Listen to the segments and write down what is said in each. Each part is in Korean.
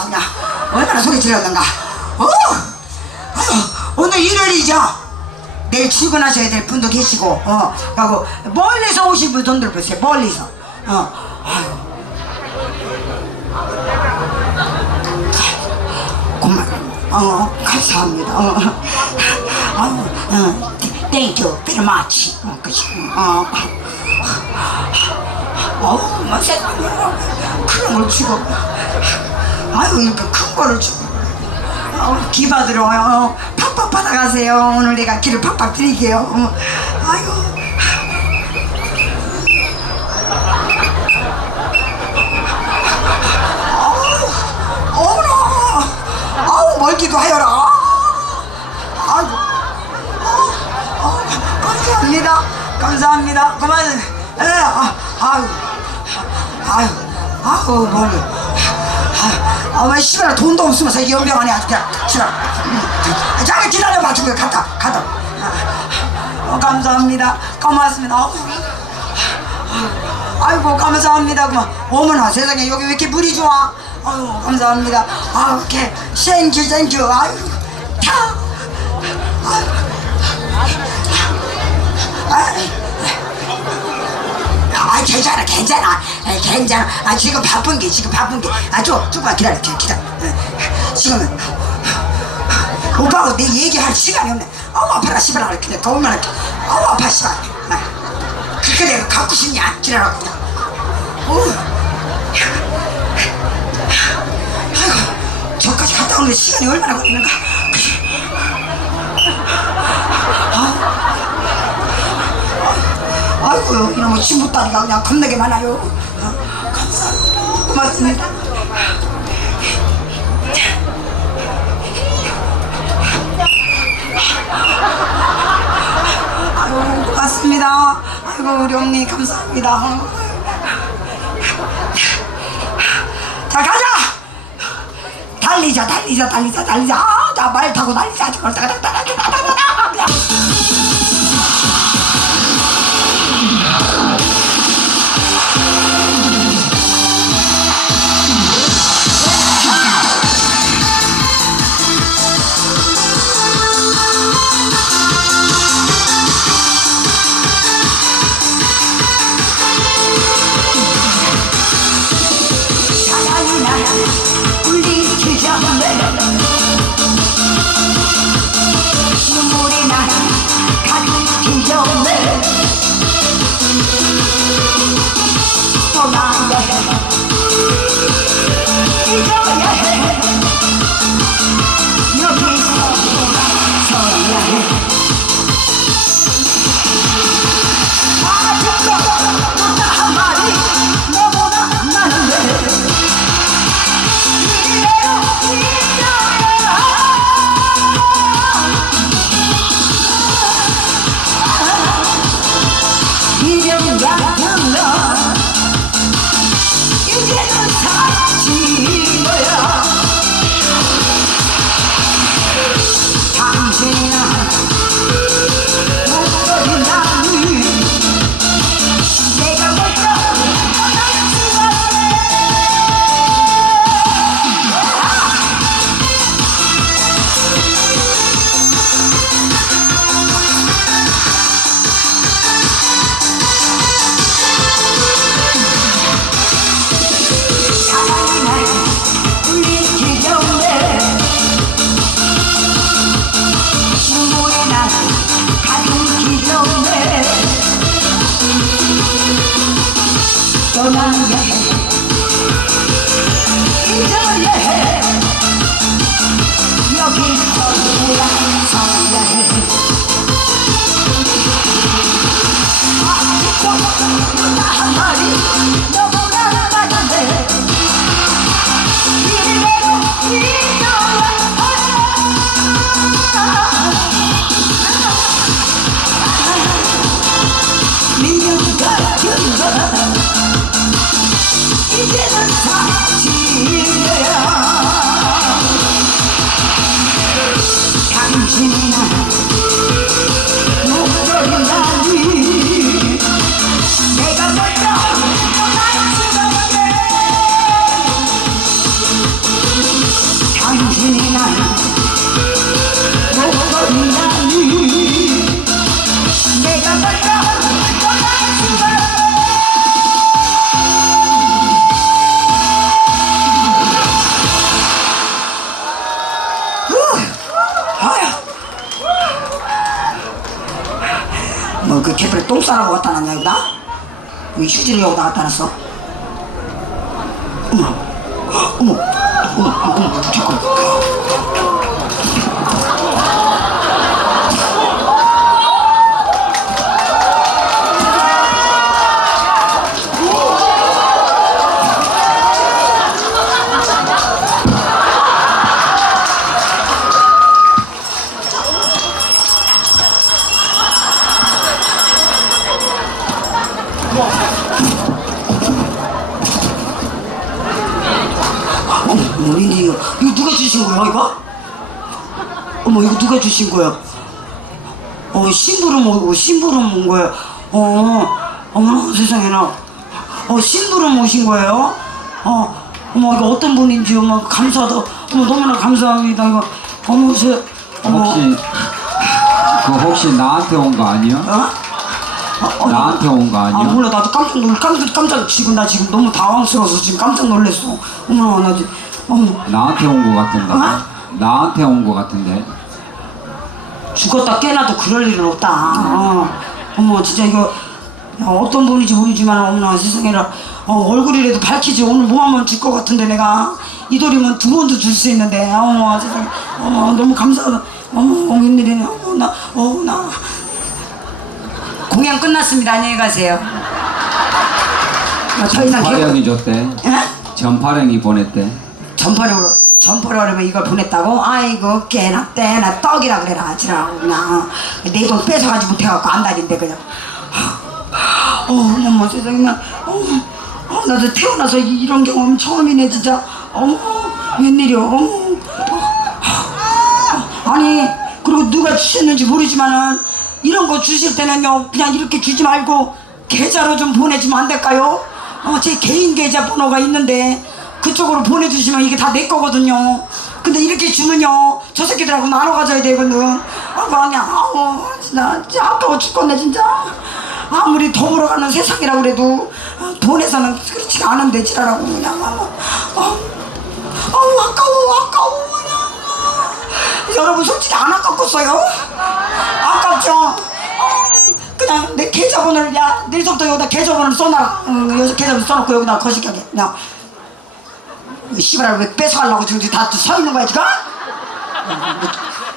그냥 얼마나 소리 질렀는가? 어? 아유, 오늘 일요일이죠? 내일 출근하셔야 될 분도 계시고 어 하고 멀리서 오신 분 돈들 보세요 멀리서. 어 고마 어 감사합니다. 어 아유 어 땡큐 very much. 어 그치? 어. 어우 뭐 세상에. 큰걸 주고 아유 이렇게 큰 거를 주고 어, 기 받으러 어, 팍팍 받아가세요. 오늘 내가 기를 팍팍 드릴게요. 어, 어머나. 아우 멀기도 하여라. 아이고. 어, 어, 감사합니다. 감사합니다. 그만. 에, 아, 아유 아유 아유 멀리 아, 왜 씨발 돈도 없으면서 이 연병 안에 아주 그냥 싫어. 잠깐 기다려봐 주고 갔다 갔다. 어, 감사합니다. 고맙습니다. 어, 아이고 감사합니다. 그만 어머나 세상에 여기 왜 이렇게 물이 좋아? 아유 감사합니다. 아 이렇게 땡큐 땡큐. 아유 괜찮아 괜찮아. 아, 괜찮아. 아 지금 바쁜 게 지금 바쁜 게아좀 조금만 기다려 기다려 기다려. 어, 지금은. 오빠하고 내 얘기할 시간이 없네. 아우 아파라 씨발아 그래. 더 얼마나 아우 아파 씨발. 아, 그렇게 내가 갖고 싶냐? 지랄하고 어우. 아이고 저까지 갔다 오는데 시간이 얼마나 걸리는가 아이고 이놈의 친구딸이가 그냥 겁나게 많아요. 어, 감사합니다. 고맙습니다. 아이고 고맙습니다. 아이고 우리 언니 감사합니다. 자 가자! 달리자 달리자 달리자 달리자. 자말 타고 달리자. 저걸 따다 따다 따다 사 똥 싸라고 갖다 놨냐 여기다? 왜 휴지를 여기다 갖다 놨어? 어머 어머 어머 어머 어머 이거? 어머 이거 누가 주신 거야? 어 심부름 오고 심부름 온 거야 어 어머나 세상에나 어 심부름 오신 거예요? 어 어머 이거 어떤 분인지 어머 감사하다 어머 너무나 감사합니다 이거 어머 세 어머 혹시 그 혹시 나한테 온 거 아니야? 어? 어, 어, 나한테 온 거 아 아니야? 몰라 나도 깜짝 놀 깜짝 깜짝 지금 나 지금 너무 당황스러워서 지금 깜짝 놀랐어 어머 나 지금 어머 나한테 온 거 같은데. 어? 나한테 온 거 같은데. 죽었다 깨나도 그럴 일은 없다 어. 어머 진짜 이거 야, 어떤 분인지 모르지만 어머나 세상에나 어, 얼굴이라도 밝히지 오늘 뭐 한번 줄것 같은데 내가 이 돌이면 두 번도 줄 수 있는데 어머 세상에 어머 너무 감사하다 어머 웬일이냐 어머 나 어머 나 공연 끝났습니다 안녕히 가세요 아, 더 이상 개그 전파령이 줬대. 에? 전파령이 보냈대. 전파로 하려면 이걸 보냈다고? 아이고 깨나 떼나 떡이라 그래라 지라고 그냥. 내돈 뺏어가지 못해갖고 안달인데 그냥. 어, 어머머 세상에 나. 어, 어, 나도 태어나서 이- 이런 경험 처음이네 진짜. 어머 웬일이야 어머 어, 아니 그리고 누가 주셨는지 모르지만은 이런 거 주실 때는요 그냥 이렇게 주지 말고 계좌로 좀 보내주면 안 될까요? 어, 제 개인 계좌 번호가 있는데 그쪽으로 보내주시면 이게 다 내 거거든요. 근데 이렇게 주면요 저 새끼들하고 나눠 가져야 되거든. 아그 아니야 아우 진짜, 진짜 아까워 죽겠네 진짜. 아무리 더불어가는 세상이라 그래도 어, 돈에서는 그렇지가 않은데 지랄하고 그냥 어, 어, 아우 아까워 아까워 그냥 여러분 솔직히 안 아깝겠어요? 아깝죠? 어, 그냥 내 계좌번호를 야 내일부터 여기다 계좌번호를 써놔라 어, 여기서 계좌번호 써놓고 여기다 거시기하게 그냥 이 씨발아 왜 뺏어가려고 지금 다서 있는 거야 지금?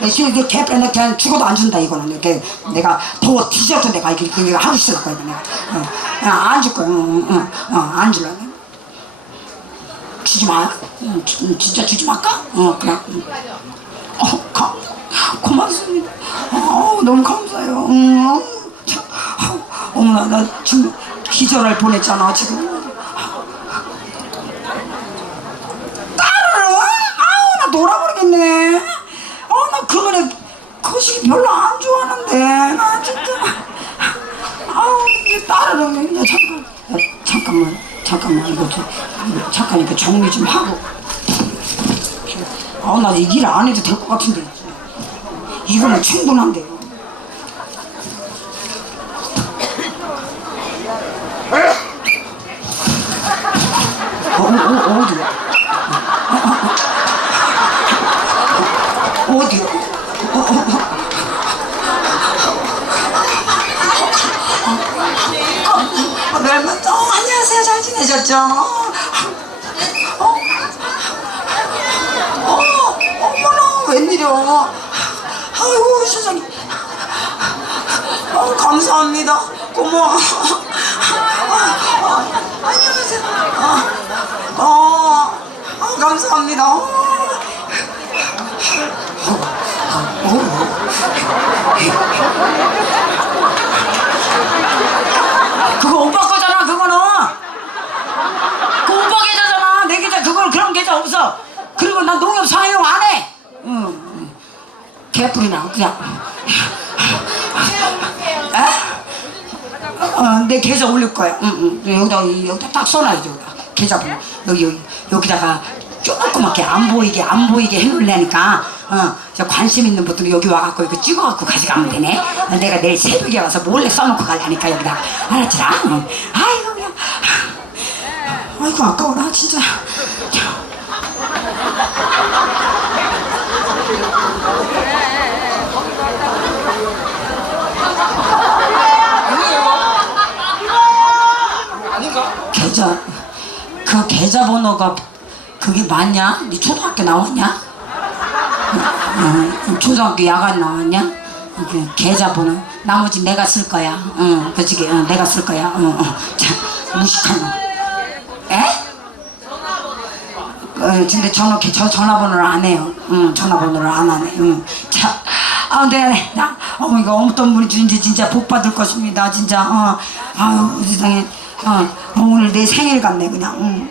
내 지금 내 개빼 내 그냥 죽어도 안 준다 이거는 이렇게 내가 더워 뒤져도 내가 이게 이게 하고 있을 거야 내가 어, 그냥 안줄 거야 응, 응, 어, 안 줄래 주지 마 응, 주- 진짜 주지 말까? 어 그냥 응. 어, 가, 고맙습니다. 어, 너무 감사해요. 음, 어, 어머나, 나 지금 기절할 뻔했잖아, 지금. 따르르? 아우, 나 놀아버리겠네. 어, 나 그거는 거시기 별로 안 좋아하는데. 나 진짜. 아우, 이게 따르르. 야, 잠깐. 야, 잠깐만. 잠깐만. 이거, 좀, 잠깐 이거 정리 좀 하고. 아, 나 이 일 안 해도 될 것 같은데. 이거는 충분한데. 어, 멸만, 어? 어? 어, 어머나, 웬일이야. 아이고, 세상에. 어, 감사합니다. 고마워. 아, 안녕하세요. 아, 어, 아, 감사합니다. 어. 그거 오빠 거잖아 그거는 그 오빠 계좌잖아 내 계좌 그걸 그런 계좌 없어 그리고 난 농협 사용 안해 응, 응. 개뿔이나 그냥 에? 어, 내 계좌 올릴 거야 응, 응. 여기다 여기다 딱 써놔야지 여기다 계좌번호 여기 여기 여기다가 조그맣게 안 보이게 안 보이게 해놓으려니까 어, 저 관심 있는 분들이 여기 와갖고 이거 찍어갖고 가져가면 되네 어, 내가 내일 새벽에 와서 몰래 써놓고 가려니까 여기다가 알았지라 응. 아이고 그냥 아이고 아까워라 진짜 그 계좌번호가 그게 맞냐? 네 초등학교 나왔냐? 어, 어, 초등학교 야간 나왔냐? 그 계좌번호 나머지 내가 쓸 거야. 응, 그치? 어, 내가 쓸 거야. 어, 어. 자, 무식한 놈. 에? 어, 근데 전화, 저 전화번호를 안 해요. 응, 전화번호를 안 하네. 응. 자, 아, 네, 나, 어머, 이거 어떤 분이 주는지 진짜 복 받을 것입니다. 진짜, 어, 아유, 세상에, 어, 어, 오늘 내 생일 같네, 그냥, 응.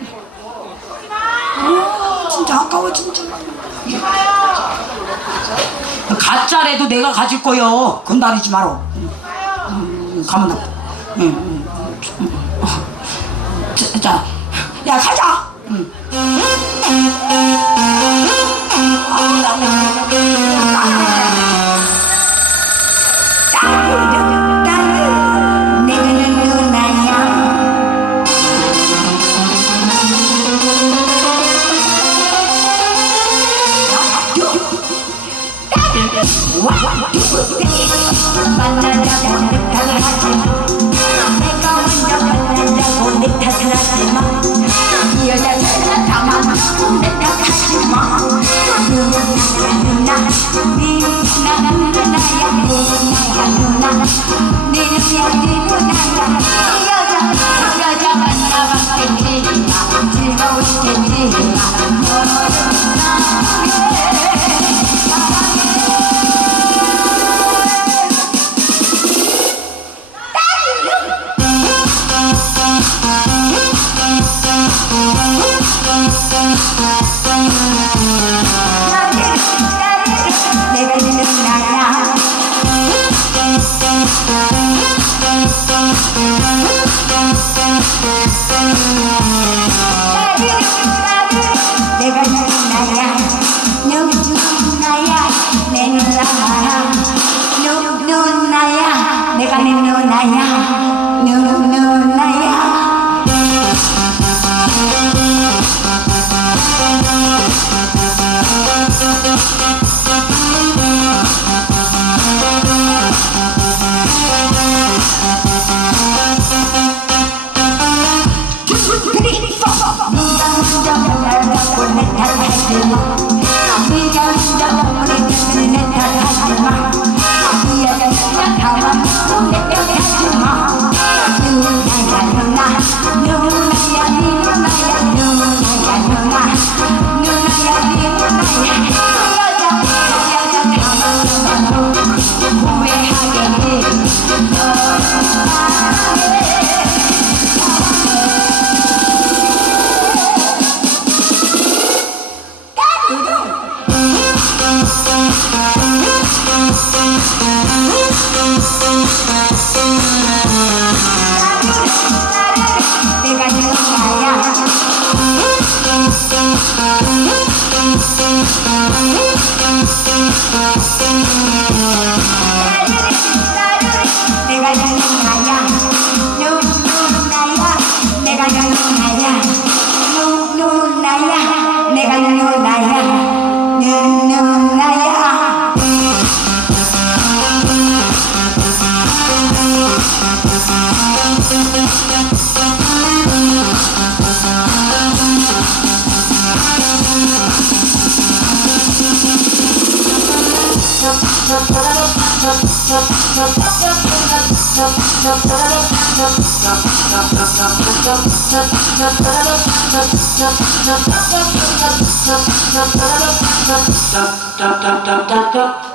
어, 진짜 아까워, 진짜. 가짜래도 내가 가질 거요. 건달이지 마라. 응, 응, 가만 놔. 응. 자, 자, 야, 가자. 응. 아우, 나, 내가 네누 아이고 자장